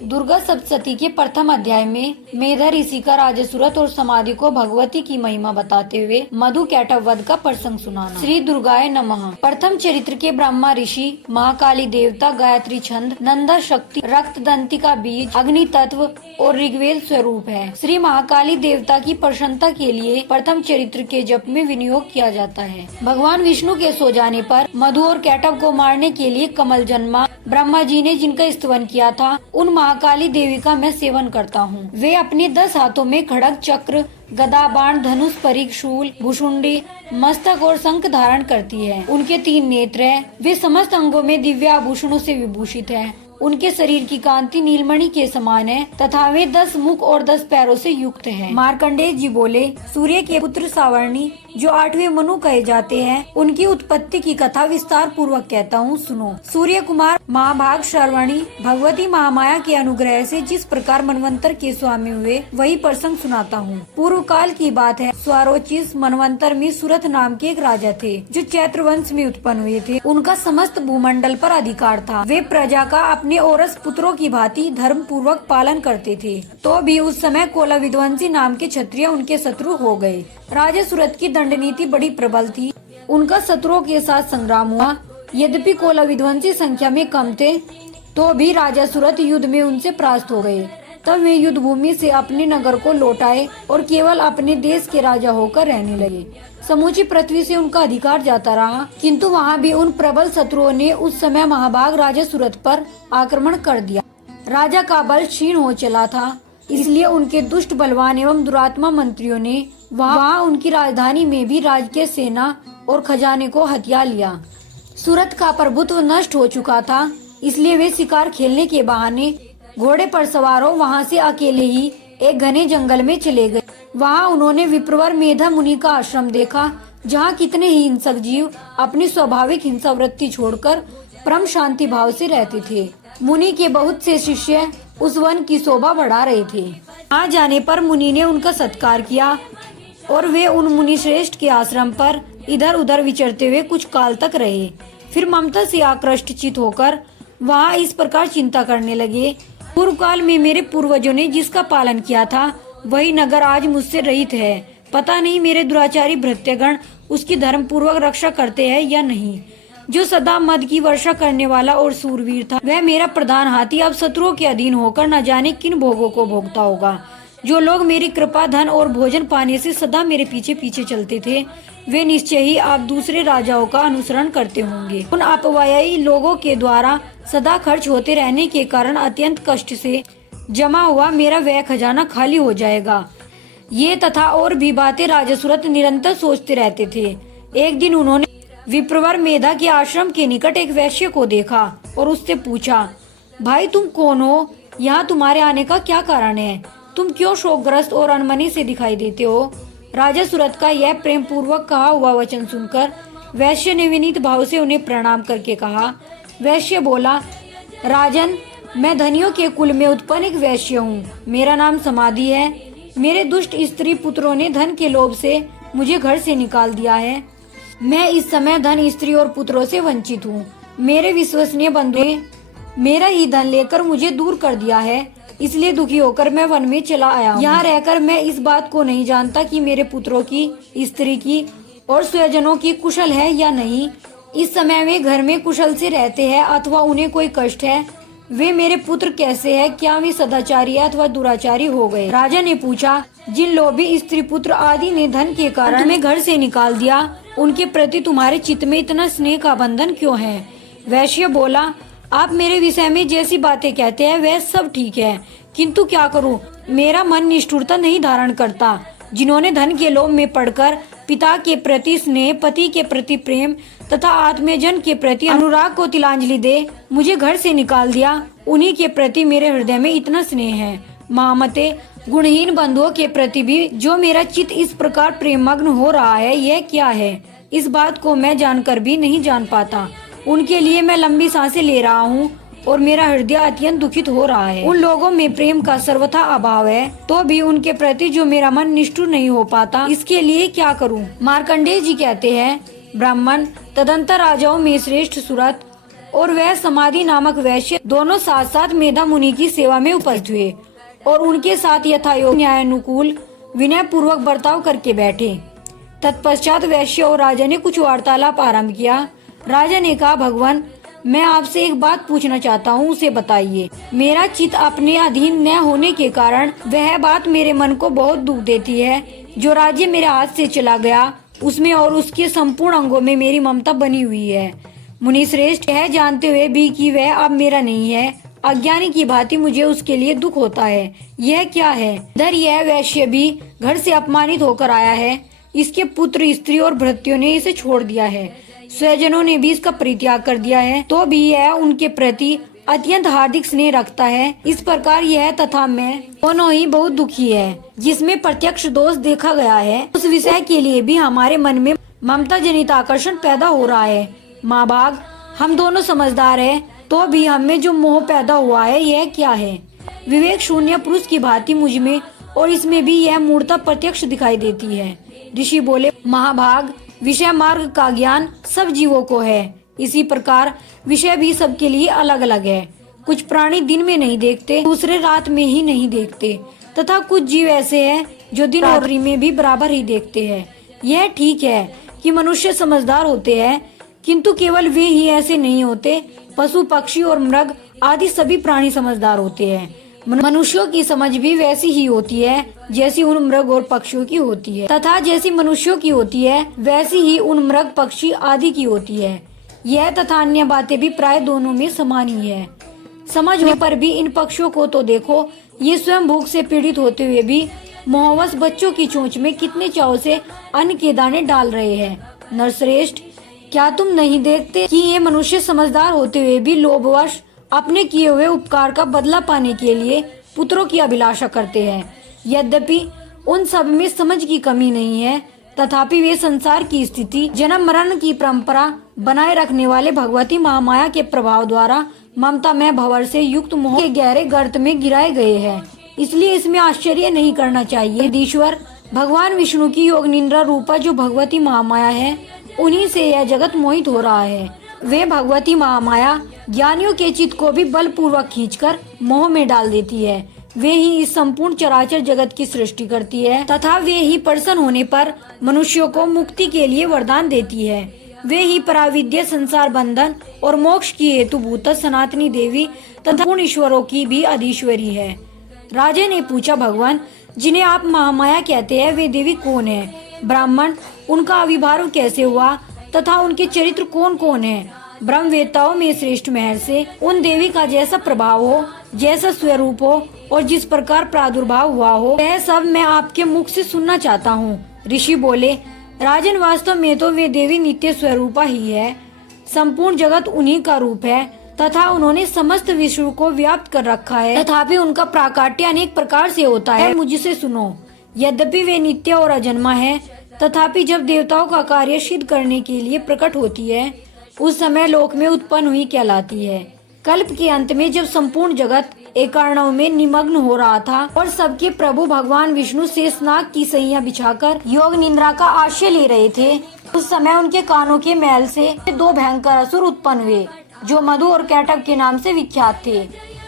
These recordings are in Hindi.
दुर्गा सप्तशती के प्रथम अध्याय में मेधा ऋषि का राजसूरत और समाधि को भगवती की महिमा बताते हुए मधु कैटभ वध का प्रसंग सुनाना। श्री दुर्गाय नमः। प्रथम चरित्र के ब्रह्मा ऋषि, महाकाली देवता, गायत्री छंद, नंदा शक्ति, रक्त दंती का बीज, अग्नि तत्व और ऋग्वेद स्वरूप है। श्री महाकाली देवता की प्रसन्नता के लिए प्रथम चरित्र के जप में विनियोग किया जाता है। भगवान विष्णु के सो जाने पर मधु और कैटभ को मारने के लिए कमल जन्मा। ब्रह्मा जी ने जिनका स्तवन किया था उन महाकाली देवी का मैं सेवन करता हूँ। वे अपने 10 हाथों में खड़ग, चक्र, गदा, बाण, धनुष, परिघ, शूल, भुषुंडी, मस्तक और शंख धारण करती है। उनके 3 नेत्र हैं। वे समस्त अंगों में दिव्य आभूषणों से विभूषित हैं। उनके शरीर की कांति नीलमणि के समान है तथा वे 10 मुख और 10 पैरों से युक्त हैं। मार्कंडेय जी बोले, सूर्य के पुत्र सावर्णी जो 8वें मनु कहे जाते हैं, उनकी उत्पत्ति की कथा विस्तार पूर्वक कहता हूँ, सुनो। सूर्य कुमार महाभाग श्रवणी भगवती महामाया के अनुग्रह से जिस प्रकार मनवंतर के स्वामी हुए वही प्रसंग सुनाता हूँ। पूर्व काल की बात है। स्वारोचिस मनवंतर में सुरथ नाम के एक राजा थे जो चैत्र वंश में उत्पन्न हुए थे। उनका समस्त भूमंडल पर अधिकार था। वे प्रजा का अपने औरस पुत्रों की भांति धर्म पूर्वक पालन करते थे। तो भी उस समय कोला विद्वंसी नाम के क्षत्रिय उनके शत्रु हो गए। राजा सूरत की दंड नीति बड़ी प्रबल थी। उनका शत्रुओं के साथ संग्राम हुआ। यद्यपि कोला विद्वंसी संख्या में कम थे तो भी राजा सूरत युद्ध में उनसे परास्त हो गए। तब वे युद्ध भूमि से अपने नगर को लौटाए और केवल अपने देश के राजा होकर रहने लगे। समूची पृथ्वी से उनका अधिकार जाता रहा, किंतु वहाँ भी उन प्रबल शत्रुओं ने उस समय महाभाग राजा सूरत पर आक्रमण कर दिया। राजा का बल क्षीण हो चला था, इसलिए उनके दुष्ट, बलवान एवं दुरात्मा मंत्रियों ने वहाँ उनकी राजधानी में भी राजकीय सेना और खजाने को हथिया लिया। सूरत का प्रभुत्व नष्ट हो चुका था, इसलिए वे शिकार खेलने के बहाने घोड़े पर सवार हो वहाँ से अकेले ही एक घने जंगल में चले गए। वहाँ उन्होंने विप्रवर मेधा मुनि का आश्रम देखा, जहाँ कितने ही हिंसक जीव अपनी स्वाभाविक हिंसा वृत्ति छोड़कर परम शांति भाव से रहते थे। मुनि के बहुत से शिष्य उस वन की शोभा बढ़ा रहे थे। वहाँ जाने पर मुनि ने उनका सत्कार किया और वे उन मुनि श्रेष्ठ के आश्रम पर इधर उधर विचरते हुए कुछ काल तक रहे। फिर ममता से आकृष्ट चित होकर वहाँ इस प्रकार चिंता करने लगे, पूर्व काल में मेरे पूर्वजों ने जिसका पालन किया था वही नगर आज मुझसे रहित है। पता नहीं मेरे दुराचारी भृत्यगण उसकी धर्म पूर्वक रक्षा करते हैं या नहीं। जो सदा मद की वर्षा करने वाला और सूरवीर था, वह मेरा प्रधान हाथी अब शत्रुओं के अधीन होकर न जाने किन भोगों को भोगता होगा। जो लोग मेरी कृपा, धन और भोजन पाने से सदा मेरे पीछे पीछे चलते थे, वे निश्चय ही आप दूसरे राजाओं का अनुसरण करते होंगे। उन अपव्ययी लोगों के द्वारा सदा खर्च होते रहने के कारण अत्यंत कष्ट से जमा हुआ मेरा व्यय खजाना खाली हो जाएगा। ये तथा और भी बातें राजा सूरत निरंतर सोचते रहते थे। एक दिन उन्होंने विप्रवर मेधा के आश्रम के निकट एक वैश्य को देखा और उससे पूछा, भाई तुम कौन हो? यहाँ तुम्हारे आने का क्या कारण है? तुम क्यों शोकग्रस्त और अनमने से दिखाई देते हो? राजा सूरत का यह प्रेम पूर्वक कहा हुआ वचन सुनकर वैश्य ने विनीत भाव से उन्हें प्रणाम करके कहा। वैश्य बोला, राजन, मैं धनियों के कुल में उत्पन्न एक वैश्य हूँ। मेरा नाम समाधि है। मेरे दुष्ट स्त्री पुत्रों ने धन के लोभ से मुझे घर से निकाल दिया है। मैं इस समय धन, स्त्री और पुत्रों से वंचित हूँ। मेरे विश्वसनीय बंधुओं ने मेरा ही धन लेकर मुझे दूर कर दिया है, इसलिए दुखी होकर मैं वन में चला आया हूँ। यहाँ रहकर मैं इस बात को नहीं जानता कि मेरे पुत्रों की, स्त्री की और स्वजनों की कुशल है या नहीं। इस समय वे घर में कुशल से रहते हैं अथवा उन्हें कोई कष्ट है। वे मेरे पुत्र कैसे हैं? क्या वे सदाचारी अथवा दुराचारी हो गए? राजा ने पूछा, जिन लोभी स्त्री पुत्र आदि ने धन के कारण तुम्हें घर से निकाल दिया, उनके प्रति तुम्हारे चित्त में इतना स्नेह का बंधन क्यों है? वैश्य बोला, आप मेरे विषय में जैसी बातें कहते हैं वह सब ठीक है, किंतु क्या करूं, मेरा मन निष्ठुरता नहीं धारण करता। जिन्होंने धन के लोभ में पड़कर पिता के प्रति स्नेह, पति के प्रति प्रेम तथा आत्मजन के प्रति अनुराग को तिलांजलि दे मुझे घर से निकाल दिया, उन्हीं के प्रति मेरे हृदय में इतना स्नेह है। महामते, गुणहीन बंधुओं के प्रति भी जो मेरा चित्त इस प्रकार प्रेममग्न हो रहा है, यह क्या है? इस बात को मैं जानकर भी नहीं जान पाता। उनके लिए मैं लंबी सांसें ले रहा हूँ और मेरा हृदय अत्यंत दुखित हो रहा है। उन लोगों में प्रेम का सर्वथा अभाव है, तो भी उनके प्रति जो मेरा मन निष्ठुर नहीं हो पाता, इसके लिए क्या करूं? मार्कंडेय जी कहते हैं, ब्राह्मण, तदंतर राजाओं में श्रेष्ठ सूरत और वह समाधि नामक वैश्य दोनों साथ साथ मेधा मुनि की सेवा में उपस्थित हुए और उनके साथ यथायोग न्यायानुकूल विनय पूर्वक बर्ताव करके बैठे। तत्पश्चात वैश्य और राजा ने कुछ वार्तालाप आरंभ किया। राजा ने कहा, भगवान, मैं आपसे एक बात पूछना चाहता हूँ, उसे बताइए। मेरा चित्त अपने अधीन न होने के कारण वह बात मेरे मन को बहुत दुख देती है। जो राज्य मेरे हाथ से चला गया उसमें और उसके संपूर्ण अंगों में मेरी ममता बनी हुई है। मुनि श्रेष्ठ, यह जानते हुए भी कि वह अब मेरा नहीं है, अज्ञानी की भांति मुझे उसके लिए दुख होता है। यह क्या है? इधर यह वैश्य भी घर से अपमानित होकर आया है। इसके पुत्र, स्त्री और भृत्यों ने इसे छोड़ दिया है। स्वजनों ने भी इसका परित्याग कर दिया है, तो भी यह उनके प्रति अत्यंत हार्दिक स्नेह रखता है। इस प्रकार यह तथा मैं दोनों ही बहुत दुखी है। जिसमें प्रत्यक्ष दोष देखा गया है, उस विषय के लिए भी हमारे मन में ममता जनित आकर्षण पैदा हो रहा है। माँ भाग, हम दोनों समझदार हैं, तो भी हमें जो मोह पैदा हुआ है, यह क्या है? विवेक शून्य पुरुष की भांति मुझ में और इसमें भी यह मूर्ता प्रत्यक्ष दिखाई देती है। ऋषि बोले, महाभाग, विषय मार्ग का ज्ञान सब जीवों को है। इसी प्रकार विषय भी सबके लिए अलग अलग है। कुछ प्राणी दिन में नहीं देखते, दूसरे रात में ही नहीं देखते, तथा कुछ जीव ऐसे हैं जो दिन और रात्रि में भी बराबर ही देखते हैं। यह ठीक है कि मनुष्य समझदार होते हैं, किंतु केवल वे ही ऐसे नहीं होते। पशु, पक्षी और मृग आदि सभी प्राणी समझदार होते हैं। मनुष्यों की समझ भी वैसी ही होती है जैसी उन मृग और पक्षियों की होती है, तथा जैसी मनुष्यों की होती है वैसी ही उन मृग, पक्षी आदि की होती है। यह तथा अन्य बातें भी प्राय दोनों में समान ही है। समझ होने पर भी इन पक्षियों को तो देखो, ये स्वयं भूख से पीड़ित होते हुए भी मोहवश बच्चों की चोंच में कितने चाव से अन्न के दाने डाल रहे हैं। नरश्रेष्ठ, क्या तुम नहीं देखते कि ये मनुष्य समझदार होते हुए भी लोभवश अपने किए हुए उपकार का बदला पाने के लिए पुत्रों की अभिलाषा करते हैं। यद्यपि उन सब में समझ की कमी नहीं है, तथापि वे संसार की स्थिति, जन्म मरण की परंपरा बनाए रखने वाले भगवती महामाया के प्रभाव द्वारा ममता में भंवर से युक्त मोह के गहरे गर्त में गिराए गए हैं। इसलिए इसमें आश्चर्य नहीं करना चाहिए। ईश्वर भगवान विष्णु की योग निद्रा रूपा जो भगवती महामाया है, उन्हीं से यह जगत मोहित हो रहा है। वे भगवती महामाया ज्ञानियों के चित्त को भी बलपूर्वक खींचकर मोह में डाल देती है। वे ही इस संपूर्ण चराचर जगत की सृष्टि करती है, तथा वे ही प्रसन्न होने पर मनुष्यों को मुक्ति के लिए वरदान देती है। वे ही पराविद्या, संसार बंधन और मोक्ष की हेतुभूत सनातनी देवी तथा पूर्ण ईश्वरों की भी अधीश्वरी है। राजा ने पूछा, भगवान, जिन्हें आप महामाया कहते हैं, वे देवी कौन है? ब्राह्मण, उनका आविर्भाव कैसे हुआ तथा उनके चरित्र कौन कौन है? ब्रह्मवेत्ताओं में श्रेष्ठ महर्षि, उन देवी का जैसा प्रभाव हो, जैसा स्वरूप हो और जिस प्रकार प्रादुर्भाव हुआ हो, वह सब मैं आपके मुख से सुनना चाहता हूँ। ऋषि बोले, राजन, वास्तव में तो वे देवी नित्य स्वरूपा ही है। संपूर्ण जगत उन्हीं का रूप है तथा उन्होंने समस्त विश्व को व्याप्त कर रखा है, तथापि उनका प्राकाट्य अनेक प्रकार से होता है। मुझसे सुनो, यद्यपि वे नित्य और अजन्मा है, तथापि जब देवताओं का कार्य सिद्ध करने के लिए प्रकट होती है, उस समय लोक में उत्पन्न हुई कहलाती है। कल्प के अंत में जब संपूर्ण जगत एकार्णव में निमग्न हो रहा था और सबके प्रभु भगवान विष्णु शेषनाग की सैया बिछाकर योग निद्रा का आश्रय ले रहे थे, उस समय उनके कानों के मैल से दो भयंकर असुर उत्पन्न हुए, जो मधु और कैटभ के नाम से विख्यात थे।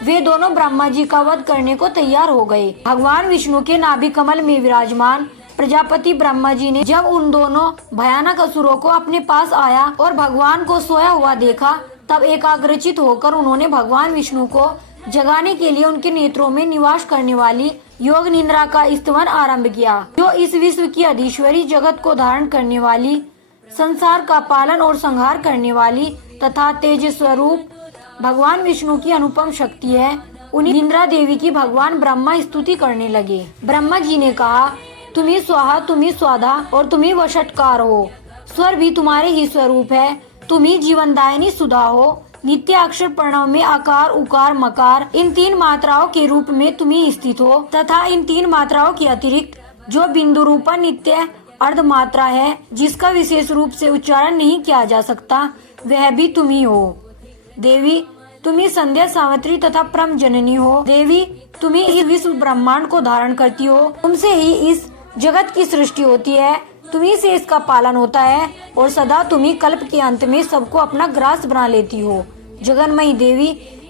वे दोनों ब्रह्मा जी का वध करने को तैयार हो गए। भगवान विष्णु के नाभि कमल में विराजमान प्रजापति ब्रह्मा जी ने जब उन दोनों भयानक असुरों को अपने पास आया और भगवान को सोया हुआ देखा, तब एकाग्रचित होकर उन्होंने भगवान विष्णु को जगाने के लिए उनके नेत्रों में निवास करने वाली योग निद्रा का स्तवन आरंभ किया, जो इस विश्व की अधीश्वरी, जगत को धारण करने वाली, संसार का पालन और संहार करने वाली तथा तेज स्वरूप भगवान विष्णु की अनुपम शक्ति है। उन्हीं निद्रा देवी की भगवान ब्रह्मा स्तुति करने लगे। ब्रह्मा जी ने कहा, तुम्ही स्वाहा, तुम्ही स्वाधा और तुम्ही वषटकार हो। स्वर भी तुम्हारे ही स्वरूप है। तुम्ही जीवनदायिनी सुधा हो। नित्य अक्षर प्रणव में आकार, उकार, मकार, इन तीन मात्राओं के रूप में तुम्ही स्थित हो, तथा इन तीन मात्राओं के अतिरिक्त जो बिंदु रूपा नित्य अर्ध मात्रा है, जिसका विशेष रूप से उच्चारण नहीं किया जा सकता, वह भी तुम्ही हो। देवी, तुम्ही संध्या, सावित्री तथा परम जननी हो। देवी, तुम्ही इस विश्व ब्रह्मांड को धारण करती हो। तुमसे ही इस जगत की सृष्टि होती है, तुम्ही से इसका पालन होता है और सदा तुम्ही कल्प के अंत में सबको अपना ग्रास बना लेती हो। जगन्मयी देवी,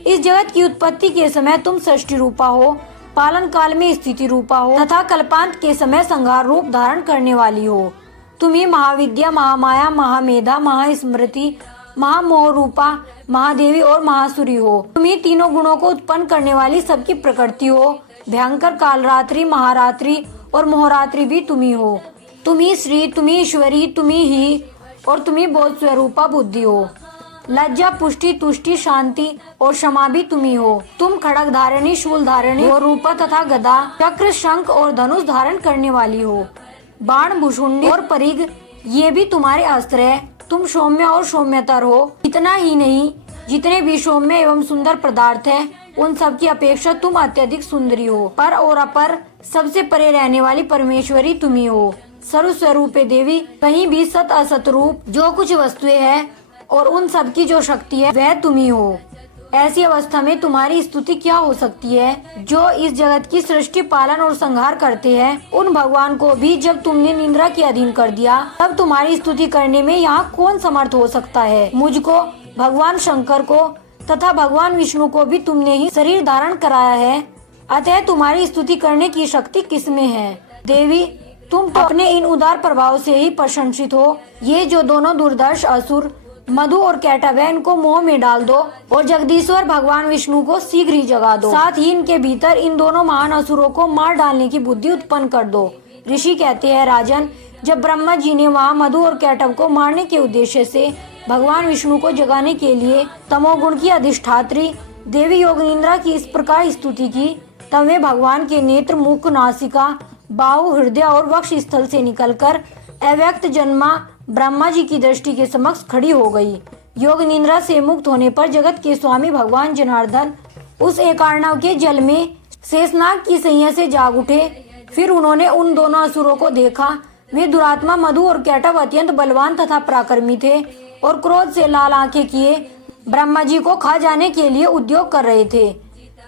इस जगत की उत्पत्ति के समय तुम सृष्टि रूपा हो, पालन काल में स्थिति रूपा हो तथा कल्पांत के समय संहार रूप धारण करने वाली हो। तुम ही महाविद्या, महामाया, महामेधा, महास्मृति, महामोह रूपा, महादेवी और महासुरी हो। तुम ही तीनों गुणों को उत्पन्न करने वाली सबकी प्रकृति हो। भयंकर कालरात्रि, महारात्रि और मोहरात्रि भी तुम ही हो। तुम ही श्री, तुम ही ईश्वरी, तुम ही और तुम ही बोध स्वरूपा बुद्धि हो। लज्जा, पुष्टि, तुष्टि, शांति और क्षमा भी तुम ही हो। तुम खड़ग धारिणी, शूल धारिणी और रूपा तथा गदा, चक्र, शंख और धनुष धारण करने वाली हो। बाण, भुषुंडी और परिघ ये भी तुम्हारे अस्त्र है। तुम सौम्य और सौम्यतर हो। इतना ही नहीं, जितने भी सौम्य एवं सुंदर पदार्थ है उन सब की अपेक्षा तुम अत्यधिक सुंदरी हो। पर और अपर सबसे परे रहने वाली परमेश्वरी तुम ही हो। सर्वस्वरूपे देवी, कहीं भी सत असत रूप जो कुछ वस्तुएं है और उन सब की जो शक्ति है वह तुम ही हो। ऐसी अवस्था में तुम्हारी स्तुति क्या हो सकती है? जो इस जगत की सृष्टि, पालन और संहार करते हैं, उन भगवान को भी जब तुमने निंद्रा के अधीन कर दिया, तब तुम्हारी स्तुति करने में यहाँ कौन समर्थ हो सकता है? मुझको, भगवान शंकर को तथा भगवान विष्णु को भी तुमने ही शरीर धारण कराया है, अतः तुम्हारी स्तुति करने की शक्ति किसमें है? देवी, तुम तो अपने इन उदार प्रभाव से ही प्रशंसित हो। ये जो दोनों दुर्दर्श असुर मधु और कैटव है, इनको मोह में डाल दो और जगदीश्वर भगवान विष्णु को शीघ्र ही जगा दो। साथ ही इनके भीतर इन दोनों महान असुरों को मार डालने की बुद्धि उत्पन्न कर दो। ऋषि कहते हैं, राजन, जब ब्रह्मा जी ने वहाँ मधु और कैटव को मारने के उद्देश्य से भगवान विष्णु को जगाने के लिए तमोगुण की अधिष्ठात्री देवी योगनिंद्रा की इस प्रकार स्तुति की, तब वे भगवान के नेत्र, मुख, नासिका, बाहु, हृदय और वक्ष स्थल से निकलकर अव्यक्त जन्मा ब्रह्मा जी की दृष्टि के समक्ष खड़ी हो गई। योग निद्रा से मुक्त होने पर जगत के स्वामी भगवान जनार्दन उस एकार्णव के जल में शेषनाग की सैया से जाग उठे। फिर उन्होंने उन दोनों असुरों को देखा। वे दुरात्मा मधु और कैटव अत्यंत बलवान तथा पराक्रमी थे और क्रोध से लाल आंखें किए ब्रह्मा जी को खा जाने के लिए उद्योग कर रहे थे।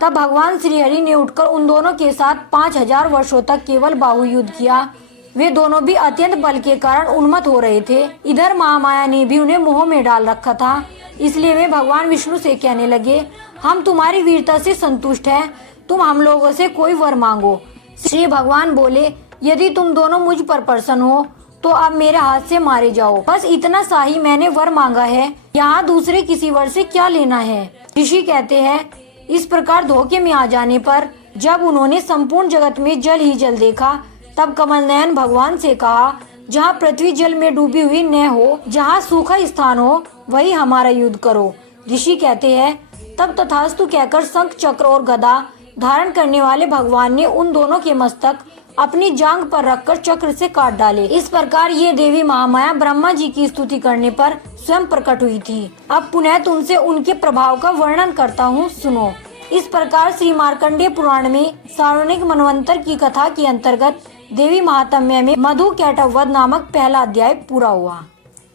तब भगवान श्री हरि ने उठकर उन दोनों के साथ 5000 वर्षों तक केवल बाहु युद्ध किया। वे दोनों भी अत्यंत बल के कारण उन्मत्त हो रहे थे। इधर महामाया ने भी उन्हें मोह में डाल रखा था, इसलिए वे भगवान विष्णु से कहने लगे, हम तुम्हारी वीरता से संतुष्ट हैं, तुम हम लोगों से कोई वर मांगो। श्री भगवान बोले, यदि तुम दोनों मुझ पर प्रसन्न हो तो अब मेरे हाथ से मारे जाओ। बस इतना सा ही मैंने वर मांगा है, यहाँ दूसरे किसी वर से क्या लेना है। ऋषि कहते हैं, इस प्रकार धोखे में आ जाने पर जब उन्होंने संपूर्ण जगत में जल ही जल देखा, तब कमल नयन भगवान से कहा, जहाँ पृथ्वी जल में डूबी हुई न हो, जहाँ सूखा स्थान हो, वही हमारा युद्ध करो। ऋषि कहते हैं, तब तथास्तु कहकर शंख, चक्र और गदा धारण करने वाले भगवान ने उन दोनों के मस्तक अपनी जांघ पर रखकर चक्र से काट डाले। इस प्रकार ये देवी महामाया ब्रह्मा जी की स्तुति करने पर स्वयं प्रकट हुई थी। अब पुनः तुमसे उनके प्रभाव का वर्णन करता हूँ, सुनो। इस प्रकार श्री मार्कंडेय पुराण में सार्वजनिक मनवंतर की कथा के अंतर्गत देवी महात्म्य में मधु कैटव वध नामक पहला अध्याय पूरा हुआ।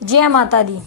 जय माता दी।